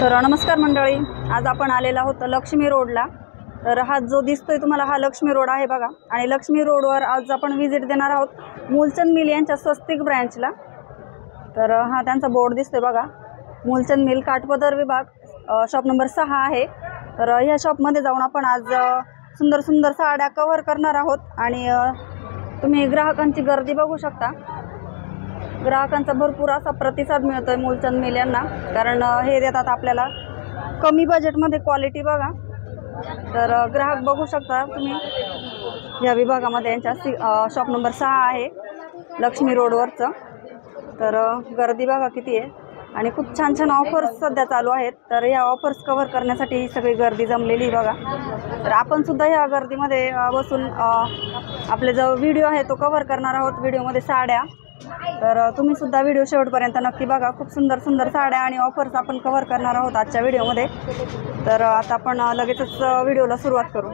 तर नमस्कार मंडळी, आज आपण आलेला आहोत लक्ष्मी रोडला। तर हा जो दिसतोय तुम्हाला हा लक्ष्मी रोड आहे बघा। आणि लक्ष्मी रोडवर आज आपण विजिट देणार आहोत मूलचंद मिल यांच्या स्वस्तिक ब्रँचला। तर हा त्यांचा बोर्ड दिसतोय बघा, मूलचंद मिल काठपदर विभाग शॉप नंबर 6 आहे। तर ह्या शॉपमध्ये जाऊन आपण आज सुंदर सुंदर साड्या कव्हर करणार आहोत। आणि तुम्ही ग्राहकांची गर्दी बघू शकता, ग्राहकांचा भरपूर असा प्रतिसाद मिळतोय मूलचंद मिल यांना, कारण हे देतात आपल्याला कमी बजेटमध्ये क्वालिटी बघा। तर ग्राहक बघू शकता तुम्ही या विभागामध्ये यांच्या शॉप नंबर 6 आहे लक्ष्मी रोडवरचं। तर गर्दी बघा किती आहे आणि खूप छान छान ऑफर्स सध्या चालू आहेत। तर या ऑफर्स कव्हर करण्यासाठी ही सगळी गर्दी जमलेली बघा। तर आपण सुद्धा या गर्दीमध्ये बसून आपले जो व्हिडिओ आहे तो कव्हर करणार आहोत, व्हिडिओमध्ये साड्या। तर तुम्ही सुद्धा व्हिडिओ शेवटपर्यंत नक्की बघा, खूप सुंदर सुंदर साड्या आणि ऑफर्स आपण कव्हर करणार आहोत आजच्या व्हिडिओमध्ये। तर आता आपण लगेचच व्हिडिओला सुरुवात करू।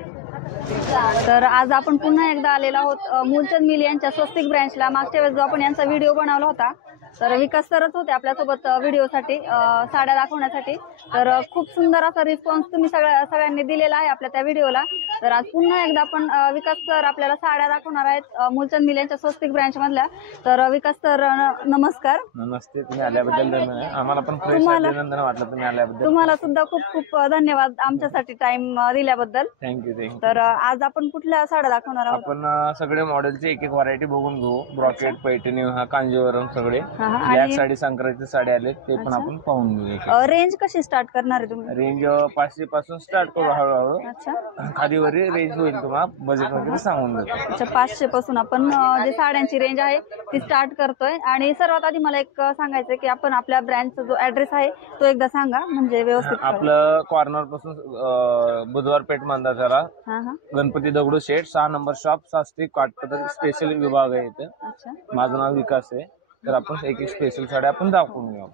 तर आज आपण पुन्हा एकदा आलेलो आहोत मूलचंद मिल यांच्या स्वस्तिक ब्रँचला। मागच्या वेळेस जो आपण यांचा व्हिडिओ बनवला होता, तर विकास सरच होते आपल्यासोबत व्हिडिओसाठी, साड्या दाखवण्यासाठी। तर खूप सुंदर असा रिस्पॉन्स तुम्ही सगळ्यांनी दिलेला आहे आपल्या त्या व्हिडिओला। तर आज पुन्हा एकदा आपण विकास सर आपल्याला साड्या दाखवणार आहेत मूलचंद मिल यांच्या स्वस्तिक ब्रँच मधल्या। तर विकास सर नमस्कार। नमस्ते, तुम्ही आल्याबद्दल आम्हाला पण फ्रेश अभिनंदन वाटलं तुम्ही आल्याबद्दल। तुम्हाला सुद्धा खूप खूप धन्यवाद आमच्यासाठी टाइम दिल्याबद्दल। थँक्यू। तर आज आपण कुठल्या साड्या दाखवणार आहोत? आपण सगळे मॉडेलचे एक एक व्हरायटी बघून घेऊ। ब्रॉकेट, पैठणी, हा कांजीवरम सगळे ब्लॅक साडी, संक्रांतीचे साडी आले ते पण आपण पाहून घेऊ। रेंज कशी स्टार्ट करणार आहे तुम्ही? रेंज 500 पासून स्टार्ट करू हळूहळू। अच्छा, खालीवरी रेंज होईल, तुम्हाला बजेट वगैरे सांगून देतो। अच्छा, 500 पासून आपण जे साड्यांची रेंज आहे ती स्टार्ट करतोय। आणि सर्वात आधी मला एक सांगायचं की आपण आपल्या ब्रँचचा जो ऍड्रेस आहे तो एकदा सांगा, म्हणजे व्यवस्थित। आपलं कॉर्नर पासून बुधवार पेठ मंदाच्याला गणपती दगडू शेठ 6 नंबर शॉप, स्वस्तिक काठपदर स्पेशल विभाग आहे इथे। अच्छा, माझं नाव विकास आहे। तर आपण एक एक स्पेशल साडी आपण दाखवून घेऊ।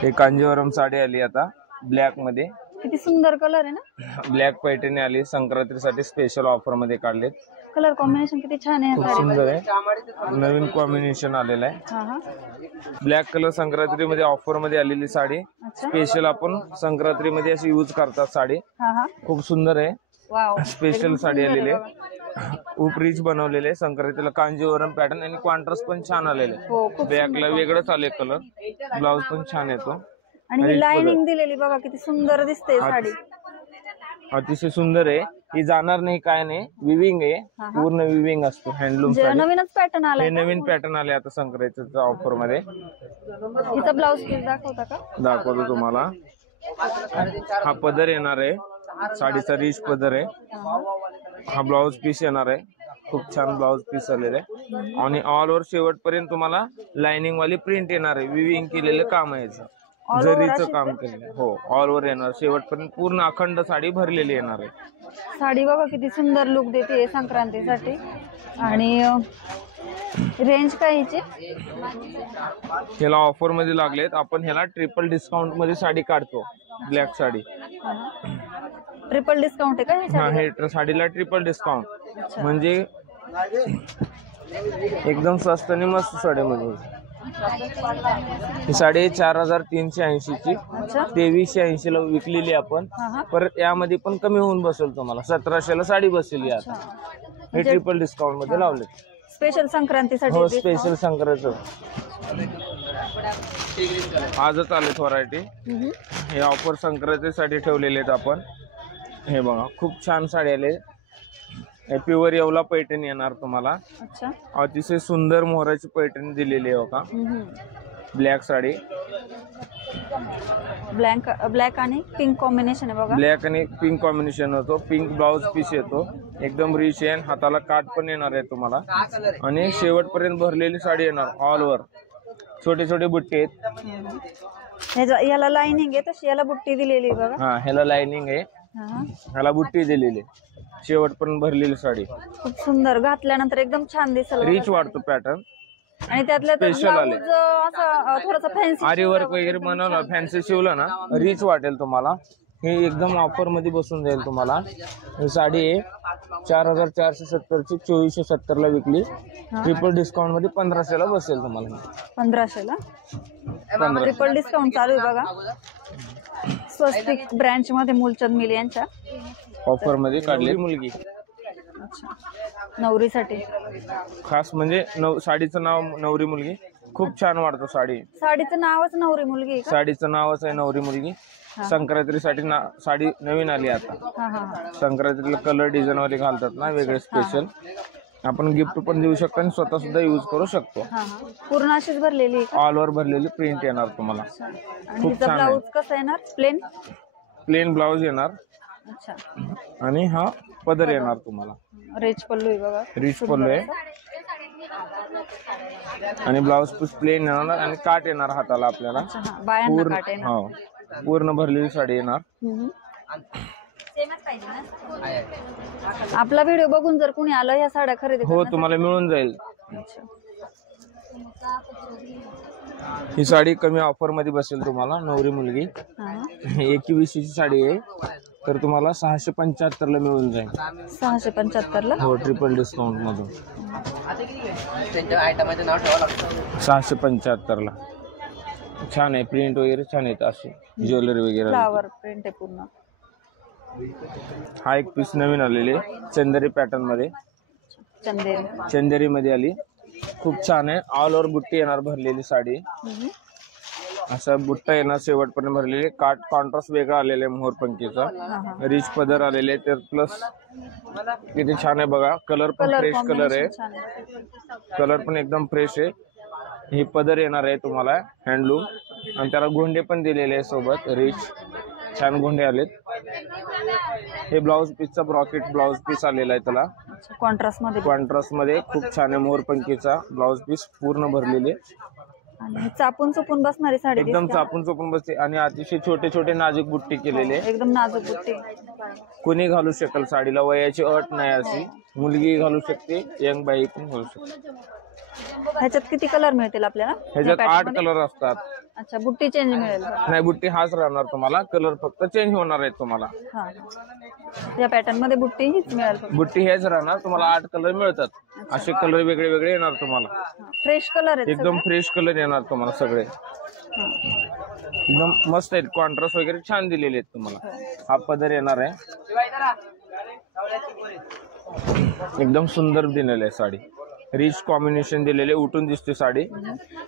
हे कांजीवरम साडी आली आता ब्लॅक मध्ये, किती सुंदर कलर आहे ना। ब्लॅक पैठणी आली, संक्रांतीसाठी स्पेशल ऑफर मध्ये काढलेत। कलर कॉम्बिनेशन किती छान आहे, खूप सुंदर आहे, नवीन कॉम्बिनेशन आलेलं आहे। ब्लॅक कलर संक्रांतीमध्ये ऑफर मध्ये आलेली साडी, स्पेशल आपण संक्रांतीमध्ये अशी यूज करतात साडी। खूप सुंदर आहे, स्पेशल साडी आलेली आहे, खूप रिच बनवलेले संक्रांतीला कांजीवरम पॅटर्न आणि कॉन्ट्रास्ट पण छान आलेले। ब्लॅकला वेगळंच आले कलर, ब्लाउज पण छान येतो आणि लाइनिंग दिलेली बघा किती सुंदर दिसते साडी, अतिशय सुंदर आहे। ही जाणार नाही काय नाही, विविंग आहे, पूर्ण विविंग असतो, हँडलूम साडी। नवीनच पॅटर्न आला, हे नवीन पॅटर्न आले आता संक्रांतीच्या ऑफर मध्ये। हिचा ब्लाउज पीस दाखवता का? दाखवतो तुम्हाला। हा पदर येणार आहे, साडीचा रिच पदर आहे। हा ब्लाउज पीस येणार आहे, खूप छान ब्लाउज पीस आलेले आहे। आणि ऑल ओव्हर शेवटपर्यंत तुम्हाला लाइनिंग वाली प्रिंट येणार आहे, विविंग केलेलं काम आहे, जरीचं काम केलेलं। हो, ऑल ओव्हर येणार, शेवटपर्यंत पूर्ण अखंड साडी भरलेली येणार आहे। साडी बघा किती सुंदर लुक देते संक्रांतीसाठी। आणि रेंज काय हिची? ह्याला ऑफर मध्ये लागलेत, आपण ह्याला ट्रिपल डिस्काउंट मध्ये साडी काढतो, ब्लॅक साडी। ट्रिपल डिस्काउंट आहे का? हा, हे साडीला ट्रिपल डिस्काउंट म्हणजे एकदम स्वस्त आणि मस्त साडी मध्ये। ही साडी 4380 ची, 2380 ला विकलेली आपण। परत यामध्ये पण कमी होऊन बसेल तुम्हाला, 1700 ला साडी बसेल आता। हे ट्रिपल डिस्काउंट मध्ये लावले, स्पेशल संक्रांतीसाठी। हो, स्पेशल संक्रांत आजच आलेत व्हरायटी। हे ऑफर संक्रांतीसाठी ठेवलेले आहेत आपण। हे बघा, खूप छान साडी आले, प्युअर येवला पैठणी येणार तुम्हाला। अच्छा, अतिशय सुंदर मोहराची पैठणी दिलेली आहे बघा, ब्लॅक साडी। ब्लॅक आणि पिंक कॉम्बिनेशन आहे बघा, ब्लॅक आणि पिंक कॉम्बिनेशन होतो, पिंक ब्लाउज पीस येतो, एकदम रिच आहे। हाताला काठ पण येणार आहे तुम्हाला आणि शेवटपर्यंत भरलेली साडी येणार, ऑल ओव्हर छोटे छोटे बुट्टे आहेत। याला लाइनिंग आहे तशी याला बुट्टी दिलेली बघा। हा, ह्याला लाइनिंग आहे, ह्याला बुट्टी दिलेली, शेवटपर्यंत भरलेली साडी। खूप सुंदर, घातल्यानंतर एकदम छान दिसेल, रिच वाटतो पॅटर्न। आणि त्यातल्या स्पेशल आले, असं थोडंसं फॅन्सी आरी वर्क वगैरे बनवलं, फॅन्सी शिवलं ना, रिच वाटेल तुम्हाला। हे एकदम ऑफर मध्ये बसून जाईल तुम्हाला। ही साडी आहे 4470 ची, 2470 ला विकली, ट्रिपल डिस्काउंट मध्ये 1500 ला बसेल तुम्हाला। 1500 ला ट्रिपल डिस्काउंट चालू आहे बघा. स्वस्तिक ब्रँच मध्ये मूलचंद मिल यांच्या ऑफर मध्ये काढली मुलगी. अच्छा, नवरीसाठी खास म्हणजे साडीचं नाव नवरी मुलगी. खूप छान वाटतं साडी. साडीचं नावच नवरी मुलगी आहे का? साडीचं नावच आहे नवरी मुलगी. संक्रांतीसाठी साडी नवीन आली आता. संक्रांतीला कलर डिझाईन वाले घालतात ना वेगळे स्पेशल. आपण गिफ्ट पण देऊ शकतो आणि स्वतः सुद्धा युज करू शकतो. पूर्ण अशीच भरलेली ऑल ओव्हर भरलेली प्रिंट येणार तुम्हाला. खूप छान. ब्लाऊज कसं येणार? प्लेन ब्लाऊज येणार. अच्छा. आणि हा पदर येणार तुम्हाला. रिच पल्लू आहे बघा. रिच पल्लू आहे आणि ब्लाऊज पीस प्लेन येणार आणि काट येणार हाताला आपल्याला. पूर्ण भरलेली साडी येणार. आपला व्हिडिओ बघून जर कोणी आलं या साड्या खरेदी हो तुम्हाला मिळून जाईल. ही साडी कमी ऑफर मध्ये बसेल तुम्हाला. नवरी मुलगी 21 ची साडी आहे तर तुम्हाला 675 ला मिळून जाईल. 675 ला हो ट्रिपल डिस्काउंट मधून 675 ला. छान आहे प्रिंट वगैरे छान येत अशी ज्वेलरी वगैरे. फ्लावर प्रिंट आहे पूर्ण. हा एक पीस नवीन आलेले चंदेरी पॅटर्न मध्ये. चंदेरी मध्ये आली. खूप छान आहे. ऑल ओव्हर बुट्टी येणार भरलेली साडी. असा बुट्टा येणार शेवटपर्यंत भरलेले. काट कॉन्ट्रास्ट वेगळा आलेला आहे मोहरपंखीचा. रिच पदर आलेले तर प्लस किती छान आहे बघा. कलर पण फ्रेश कलर आहे. कलर पण एकदम फ्रेश आहे. ही पदर येणार आहे तुम्हाला हँडलूम आणि त्याला गोंडे पण दिलेले आहे सोबत. रिच छान गोंडे आलेत. हे ब्लाउज पीसचा ब्रॉकेट ब्लाउज पीस आलेला आहे त्याला कॉन्ट्रास्ट मध्ये. खूप छान आहे. मोरपंखीचा ब्लाउज पीस पूर्ण भरलेले. चापून चुपून बसणारी साडी एकदम चापून चुपून बसते आणि अतिशय छोटे छोटे नाजूक बुट्टी केलेले. एकदम नाजूक बुट्टी. कोणी घालू शकेल साडीला. वयाची अट नाही अशी. मुलगी घालू शकते. यंग बाई पण घालू शकते. ह्याच्यात किती कलर मिळतील आपल्याला? ह्याच्यात 8 कलर असतात. अच्छा बुट्टी चेंज मिळेल? नाही बुट्टी हाच राहणार तुम्हाला. कलर फक्त चेंज होणार आहेत तुम्हाला. या पॅटर्न मध्ये बुट्टी हीच मिळेल? बुट्टी हेच राहणार तुम्हाला. 8 कलर मिळतात. असे कलर वेगळे वेगळे येणार तुम्हाला. फ्रेश कलर आहेत एकदम फ्रेश कलर येणार तुम्हाला सगळे. एकदम मस्त आहेत. कॉन्ट्रास्ट वगैरे छान दिलेले आहेत तुम्हाला. हा पदर येणार आहे. एकदम सुंदर दिलेली आहे साडी. रिच कॉम्बिनेशन दिलेले. उठून दिसते साडी.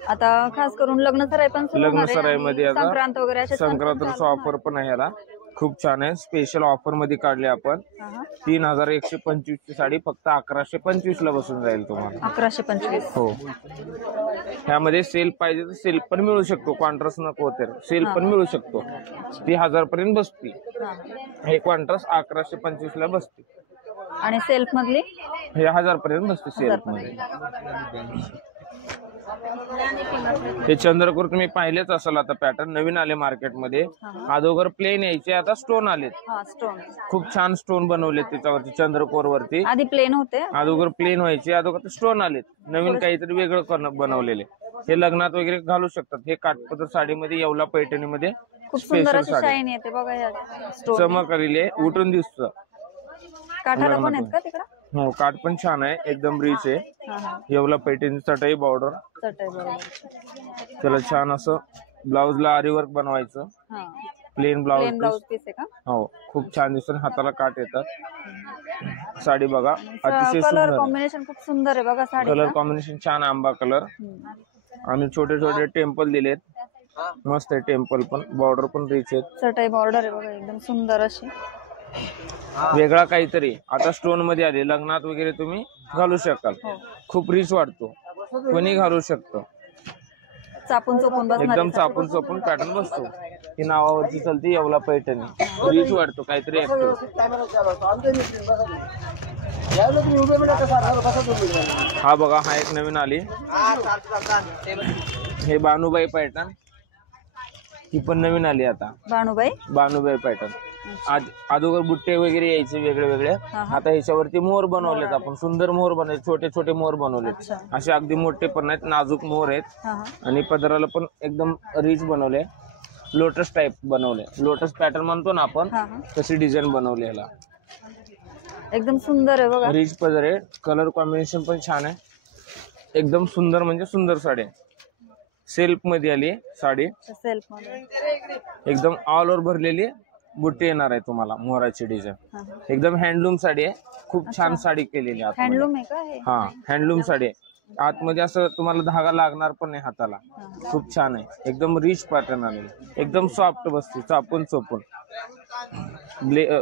आता खास करून लग्न सराई पण लग्न सराई मध्ये आता संक्रांत वगैरे संक्रांतीचा ऑफर पण आहे याला. खूप छान आहे. स्पेशल ऑफर मध्ये काढले आपण. 3125 ची साडी फक्त 1125 ला बसून जाईल तुम्हाला. 1125 हो. ह्यामध्ये सेल पाहिजे तर सेल पण मिळू शकतो. कॉन्ट्रास्ट नको तर सेल पण मिळू शकतो. ती 1000 पर्यंत बसते. हे कॉन्ट्रास्ट 1125 ला बसते. आणि सेल्फ मधली हे 1000 पर्यंत बसते सेल्फ मध्ये. हे चंद्रकोर तुम्ही पाहिलेच असाल आता. पॅटर्न नवीन आले मार्केटमध्ये. अगोदर प्लेन यायचे आता स्टोन आलेत. खूप छान स्टोन बनवलेत त्याच्यावरती चंद्रकोर वरती. आधी प्लेन होते. अगोदर प्लेन व्हायचे. अगोदर स्टोन आलेत. नवीन काहीतरी वेगळं बनवलेले. हे लग्नात वगैरे घालू शकतात. हे काठपदर साडीमध्ये येवला पैठणीमध्ये स्पेशल साडी येते बघा. चमक आलेली आहे. उठून दिसतं. काठाला पण आहेत का तिकडं? हो काठ पण छान आहे. एकदम रिच आहे. येवला पैठणी चटई बॉर्डर. त्याला छान असं ब्लाउजला आरी वर्क बनवायचं. प्लेन ब्लाउज पीस आहे का? हो खूप छान दिसतं. हाताला काठ येतात. साडी बघा अतिशय कलर कॉम्बिनेशन खूप सुंदर आहे बघा. साडी कलर कॉम्बिनेशन छान. आंबा कलर आणि छोटे छोटे टेम्पल दिलेत. मस्त आहे टेम्पल पण. बॉर्डर पण रिच आहेत. चटई बॉर्डर आहे बघा एकदम सुंदर अशी. वेगळा काहीतरी आता स्टोन मध्ये आले. लग्नात वगैरे तुम्ही घालू शकाल. खूप रिच वाटतो. कोणी घालू शकतो. चापून चोपून एकदम चापून चोपून पॅटर्न बसतो. ही नावावरची चलती येवला पैठणी. रिच वाटतो काहीतरी ऍक्टिव्ह. हा बघा हा एक नवीन आली. हे बानुबाई पॅटर्न. ही पण नवीन आली आता. बानुबाई पॅटर्न. अगोदर बुट्टे वगैरे यायचे वेगळे वेगळे. आता ह्याच्यावरती मोर बनवलेत आपण. सुंदर मोर बनवले. छोटे छोटे मोर बनवलेत. असे अगदी मोठे पण नाहीत. नाजूक मोर आहेत. आणि पदराला पण एकदम रिच बनवले. लोटस टाइप बनवले. लोटस पॅटर्न म्हणतो ना आपण तशी डिझाईन बनवली ह्याला. एकदम सुंदर आहे बघा. रिच पदर आहे. कलर कॉम्बिनेशन पण छान आहे. एकदम सुंदर म्हणजे सुंदर साडी. सेल्फ मध्ये आली साडी, सेल्फ मध्ये एकदम ऑल ओव्हर भरलेली बुट्टी येणार आहे तुम्हाला, मोराची डिझाईन, एकदम हँडलूम साडी आहे, खूप छान साडी केलेली आहे. हँडलूम आहे का हे? हा हँडलूम साडी आहे, आतमध्ये असं तुम्हाला धागा लागणार पण नाही हाताला, खूप छान आहे, एकदम रिच पॅटर्न आलेलं, एकदम सॉफ्ट बसते, चापून चोपून.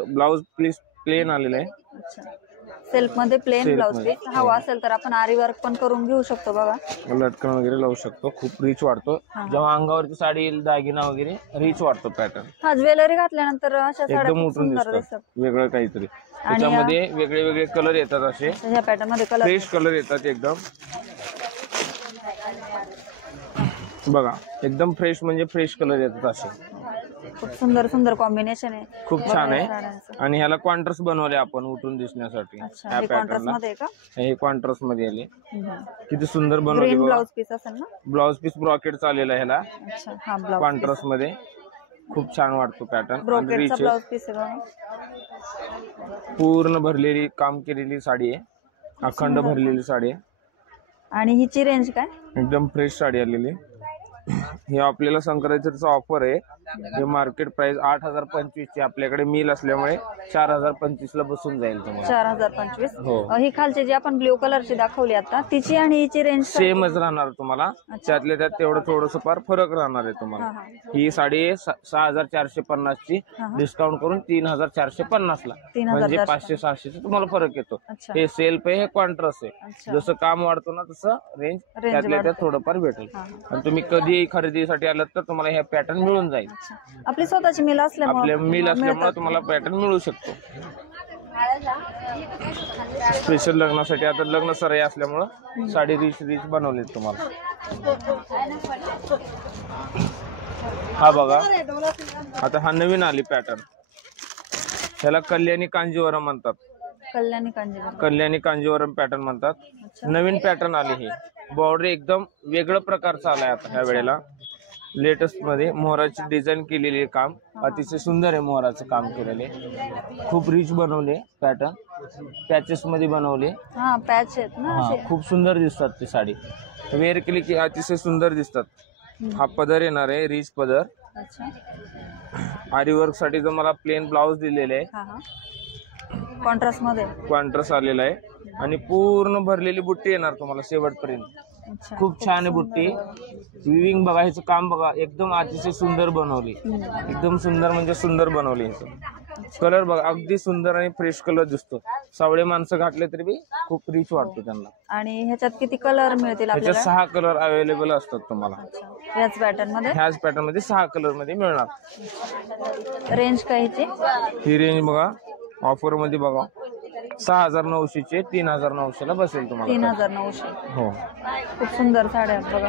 ब्लाउज प्लेन आलेलं आहे, सेल्फ मध्ये प्लेन ब्लाउज पीस. हवा असेल तर आपण आरी वर्क पण करून घेऊ शकतो बघा, लटकन वगैरे लावू शकतो, खूप रिच वाटतो. जेव्हा अंगावरची साडी येईल, दागिना वगैरे रिच वाटतो पॅटर्न. हा ज्वेलरी घातल्यानंतर अशा साड्या एकदम खूप उठून सुंदर दिसतात, वेगळं काहीतरी. त्याच्यामध्ये वेगळे वेगळे कलर येतात, असे ह्या पॅटर्न मध्ये कलर फ्रेश कलर येतात एकदम. बघा एकदम फ्रेश म्हणजे फ्रेश कलर येतात असे, खूप सुंदर सुंदर कॉम्बिनेशन आहे, खूप छान आहे. साड्यांचं. आणि ह्याला कॉन्ट्रास्ट बनवले आपण उठून दिसण्यासाठी. अच्छा, ह्या हे कॉन्ट्रास्ट पॅटर्नला मध्ये आहे का? हे कॉन्ट्रास्ट मध्ये आले, किती सुंदर बनवले ग्रीन बघा. ब्लाउज पीस असेल ना? ब्लाउज पीस ब्रॉकेट चालेला ह्याला, अच्छा, हा ब्लाउज कॉन्ट्रास्ट मध्ये खूप छान वाटतो पॅटर्न. ब्रोकेटचा ब्लाउज पीस आहे बघा, पूर्ण भरलेली काम केलेली साडी आहे, अखंड भरलेली साडी आहे, आणि हिची रेंज काय? एकदम फ्रेश साडी आलेली. हे आपल्याला संक्रांतीचा ऑफर आहे, हे मार्केट प्राइस 8,025 ची, आपल्याकडे मिल असल्यामुळे 4,025 ला बसून जाईल तुम्हाला. 4,025. हो. ही खालची जी आपण ब्ल्यू कलरची दाखवली आता, तिची आणि हिची रेंज सेमच राहणार तुम्हाला, त्यातल्या त्यात तेवढं थोडंसं फार फरक राहणार आहे तुम्हाला. ही साडी 6,450 ची, डिस्काउंट करून 3,450 ला, म्हणजे 500-600 चा तुम्हाला फरक येतो. हे सेल्फ आहे, हे कॉन्ट्रास्ट आहे, जसं काम वाढतो ना तसं रेंज त्यातल्या त्यात थोडंफार भेटेल. आणि तुम्ही कधी खरेदीसाठी आलात तर तुम्हाला हे पॅटर्न मिळून जाईल. आपली स्वतःची मिल असल्यामुळे, आपल्या मिल असल्यामुळे तुम्हाला पॅटर्न मिळू शकतो. स्पेशल लग्नासाठी, आता लग्न सराई असल्यामुळं साडी रिच बनवली तुम्हाला. हा बघा, आता हा नवीन आली पॅटर्न, ह्याला कल्याणी कांजीवरम म्हणतात. कल्याणी कांजीवरम पॅटर्न म्हणतात. नवीन पॅटर्न आली, ही बॉर्डर एकदम वेगळं प्रकारचं आलाय आता ह्या वेळेला. लेटेस्ट मध्ये मोहराची डिझाईन केलेली काम, अतिशय सुंदर आहे, मोहराचं काम केलेले, खूप रिच बनवले पॅटर्न, पॅचेस मध्ये बनवले. पॅच आहेत ना, खूप सुंदर दिसतात ती साडी, वेअर केली की अतिशय सुंदर दिसतात. हा पदर येणार आहे, रिच पदर. आरी वर्क साठी मला प्लेन ब्लाउज दिलेले आहे, कॉन्ट्रास्ट आलेला आहे, आणि पूर्ण भरलेली बुट्टी येणार तुम्हाला शेवटपर्यंत. खूप छान आहे बुट्टी. विविंग बघा, ह्याचं काम बघा, एकदम अतिशय सुंदर बनवली, एकदम सुंदर म्हणजे सुंदर बनवली. ह्याचं कलर बघा, अगदी सुंदर आणि फ्रेश कलर दिसतो. सावळे माणसं घातले तरी बी खूप रिच वाटतो त्यांना. आणि ह्याच्यात किती कलर मिळतील आपल्याला? ह्याच्यात 6 कलर अवेलेबल असतात तुम्हाला. ह्याच पॅटर्न मध्ये 6 कलर मध्ये मिळणार. रेंज काय ह्याची? ही रेंज बघा, ऑफर मध्ये बघा, 6,900 चे 3,900 ला बसेल तुम्हाला. 3,900. हो, खूप सुंदर साड्या बघा,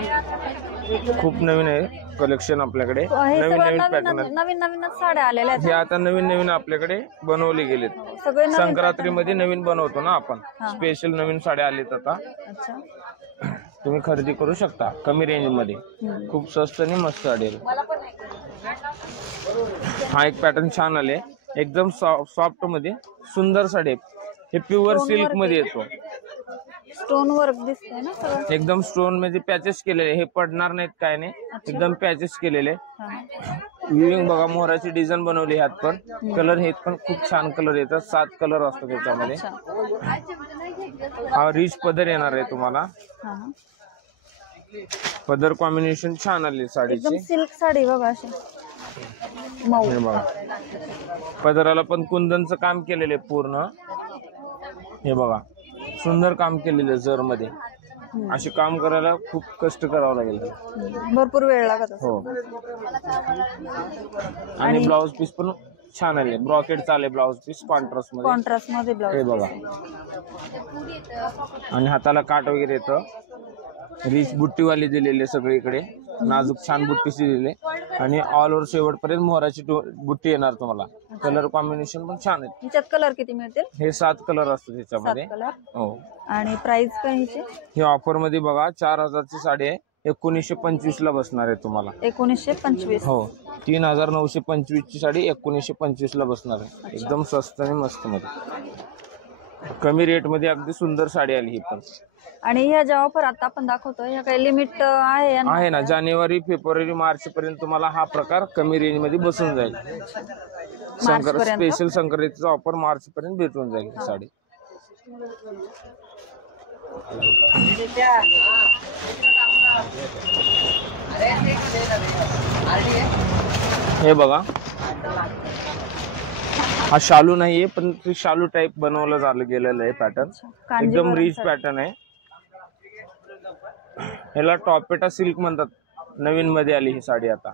खूप नवीन आहे कलेक्शन आपल्याकडे. नवीनच साड्या आलेल्या आहेत. हे आता नवीन आपल्याकडे बनवले गेलेत. संक्रांतीमध्ये नवीन बनवतो ना आपण, स्पेशल नवीन साड्या आलेत आता. तुम्ही खरेदी करू शकता कमी रेंज मध्ये, खूप स्वस्त आणि मस्त साडी. हा एक पॅटर्न छान आले, एकदम सॉफ्ट मध्ये सुंदर साडी. हे प्युअर सिल्क मध्ये येतो, स्टोन वर्क दिसतंय ना सगळं, एकदम स्टोन मध्ये पॅचेस केलेले, हे पडणार नाहीत काय नाही, एकदम पॅचेस केलेले. विविंग बघा, मोहराची डिझाईन बनवली ह्यात पण. कलर हे पण खूप छान कलर येतात, 7 कलर असतात त्याच्यामध्ये. हा रिच पदर येणार आहे तुम्हाला, पदर कॉम्बिनेशन छान आली साडीची. सिल्क साडी बघा अशी, हे बघा, पदराला पण कुंदनचं काम केलेलं आहे पूर्ण. हे बघा, सुंदर काम केलेलं जर मध्ये. असे काम करायला खूप कष्ट करावं लागेल, भरपूर वेळ लागत. हो. आणि ब्लाउज पीस पण छान आले, ब्रॉकेट चाले ब्लाउज पीस, कॉन्ट्रास्ट मध्ये ब्लाउज. हे बघा, आणि हाताला काट वगैरे येतं. रिच बुट्टीवाली दिलेली सगळीकडे, नाजूक छान बुट्टी दिलेली, आणि ऑल ओव्हर शेवटपर्यंत मोहराची बुट्टी येणार तुम्हाला. कलर कॉम्बिनेशन पण छान आहे. ह्याच्यात कलर किती मिळतील? हे 7 कलर असतात ह्याच्यामध्ये. हो. आणि प्राइस काय ह्याची? हे ऑफर मध्ये बघा, 4,000 ची साडी आहे, 1925 ला बसणार आहे तुम्हाला. 1925. हो, 3,925 ची साडी 1925 ला बसणार आहे, एकदम स्वस्त आणि मस्त मध्ये. कमी रेट मध्ये अगदी सुंदर साडी आली ही पण. आणि ह्या ज्या ऑफर आता आपण दाखवतोय ह्या काही लिमिट आहे आहे ना. जानेवारी फेब्रुवारी मार्च पर्यंत तुम्हाला हा प्रकार कमी रेंज मध्ये बसून जाईल. स्पेशल संक्रांतीचा ऑफर मार्च पर्यंत भेटून जाईल ही साडी. हे बघा, हा शालू नाहीये पण ते शालू टाइप बनवलं झालं गेलेलं आहे. पॅटर्न एकदम रिच पॅटर्न आहे. ह्याला टॉपेटा सिल्क म्हणतात. नवीन मध्ये आली ही साडी आता.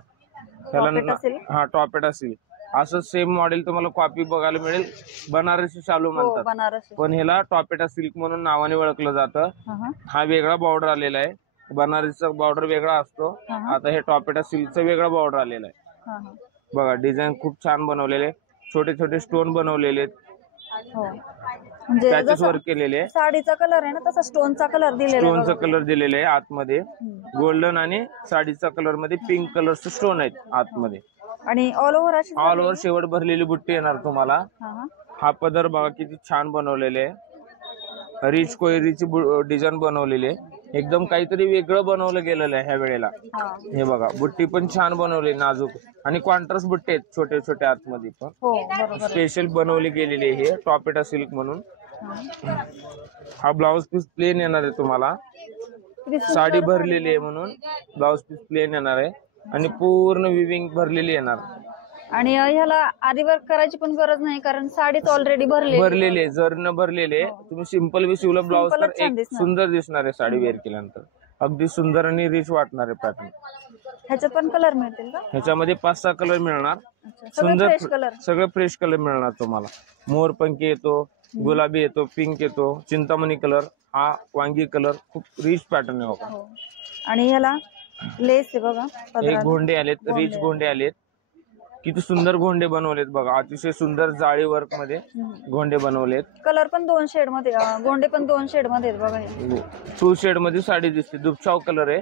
ह्याला हा टॉपेटा सिल्क. असं सेम मॉडेल तुम्हाला कॉपी बघायला मिळेल. बनारसी शालू म्हणतात पण ह्याला टॉपेटा सिल्क म्हणून नावाने ओळखलं जातं. हा वेगळा बॉर्डर आलेला आहे. बनारसीचा बॉर्डर वेगळा असतो. आता हे टॉपेटा सिल्कचा वेगळा बॉर्डर आलेला आहे. बघा डिझाईन खूप छान बनवलेले. छोटे छोटे स्टोन बनवलेले आहेत. त्याच्याच वर्क केलेले. साडीचा कलर आहे ना तसा स्टोनचा कलर दिलेला आहे. स्टोनचा कलर दिलेला आहे आतमध्ये. गोल्डन आणि साडीचा कलर मध्ये पिंक कलरचे स्टोन आहेत आतमध्ये. आणि ऑल ओव्हर शेवट भरलेली बुट्टी येणार तुम्हाला. हा पदर बघा किती छान बनवलेले आहे. रिच कोयरीची डिझाईन बनवलेली आहे. एकदम काहीतरी वेगळं बनवलं गेलेलं आहे ह्या वेळेला. हे बघा बुट्टी पण छान बनवली नाजूक आणि कॉन्ट्रास्ट बुट्टे आहेत छोटे छोटे आतमध्ये पण. स्पेशल बनवली गेलेली आहे हे टॉपेटा सिल्क म्हणून. हा ब्लाउज पीस प्लेन येणार आहे तुम्हाला. साडी भरलेली आहे म्हणून ब्लाउज पीस प्लेन येणार आहे आणि पूर्ण विविंग भरलेली येणार. आणि ह्याला आरी वर्क करायची पण गरज नाही कारण साडीच ऑलरेडी भरलेली आहे. जर न भरलेले तुम्ही सिंपल बी शिवलं ब्लाउज तर एक सुंदर दिसणार आहे साडी वेअर केल्यानंतर. अगदी सुंदर आणि रिच वाटणार आहे पॅटर्न. ह्याच्यात पण कलर मिळतील का? ह्याच्यामध्ये 5-6 कलर मिळणार. सुंदर सगळे फ्रेश कलर मिळणार तुम्हाला. मोरपंखी येतो, गुलाबी येतो, पिंक येतो, चिंतामणी कलर, हा वांगी कलर. खूप रिच पॅटर्न आहे बघा. आणि ह्याला लेस आहे बघा. एक घोंडे आलेत, रिच घोंडे आलेत. किती सुंदर घोंडे बनवलेत बघा. अतिशय सुंदर जाळी वर्क मध्ये घोंडे बनवलेत. कलर पण 2 शेड मध्ये, घोंडे पण 2 शेड मध्ये बघा. 2 शेड मध्ये साडी दिसते. दुपछाव कलर आहे.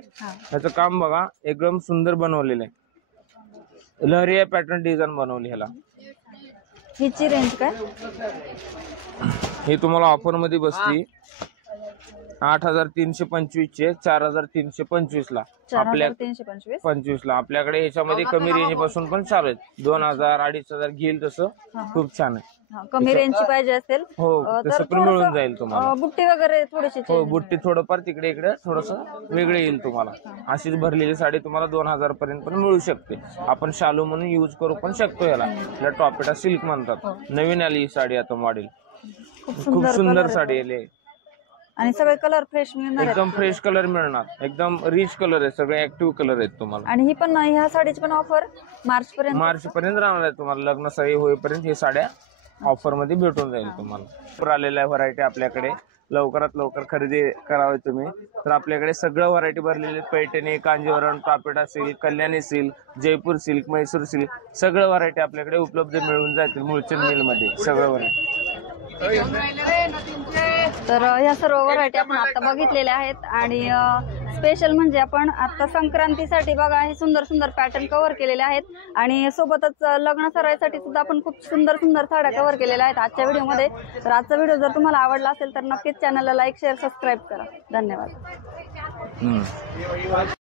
ह्याचं काम बघा एकदम सुंदर बनवलेलं आहे. लहरिया पॅटर्न डिझाईन बनवली ह्याला. हिची रेंज काय? हे तुम्हाला ऑफर मध्ये बसती 8,325 चे 4,325 ला. 4,325 ला आपल्याकडे ह्याच्यामध्ये कमी रेंज पासून पण चालू आहेत. 2,000 2,500 घेईल तसं खूप छान आहे. कमी रेंजची पाहिजे असेल हो तसं पण मिळून जाईल तुम्हाला. बुट्टी वगैरे थोडीशी हो बुट्टी थोडंफार तिकडे इकडे थोडस वेगळे येईल तुम्हाला. अशीच भरलेली साडी तुम्हाला 2,000 पर्यंत पण मिळू शकते. आपण शालू म्हणून युज करू पण शकतो याला. टॉपेटा सिल्क म्हणतात. नवीन आली ही साडी आता मॉडेल. खूप सुंदर साडी आली. आणि सगळे कलर फ्रेश मिळणार. एकदम फ्रेश कलर मिळणार. एकदम रिच कलर आहे. सगळे ऍक्टिव्ह कलर आहेत तुम्हाला. आणि ही पण ह्या साडीची पण ऑफर मार्च पर्यंत राहणार आहे तुम्हाला. लग्न सही होईपर्यंत हे साड्या ऑफर मध्ये भेटून जाईल तुम्हाला. आलेल्या व्हरायटी आपल्याकडे लवकरात लवकर खरेदी करावी तुम्ही. तर आपल्याकडे सगळं व्हरायटी भरलेली. Paithani, Kanjivaram, taffeta silk, Kalyani silk, Jaipur silk, Mysore silk सगळं व्हरायटी आपल्याकडे उपलब्ध मिळून जातील मुळचंद मिल मध्ये. सगळं व्हरायटी. तर ह्या सर्व व्हरायटी आपण आता बघितलेल्या आहेत. आणि स्पेशल म्हणजे आपण आता संक्रांतीसाठी बघा हे सुंदर सुंदर पॅटर्न कव्हर केलेले आहेत. आणि सोबतच लग्न सराईसाठी सुद्धा आपण खूप सुंदर सुंदर साड्या कव्हर केलेल्या आहेत आजच्या व्हिडिओमध्ये. तर आजचा व्हिडिओ जर तुम्हाला आवडला असेल तर नक्कीच चॅनलला लाईक, शेअर, सबस्क्राईब करा. धन्यवाद.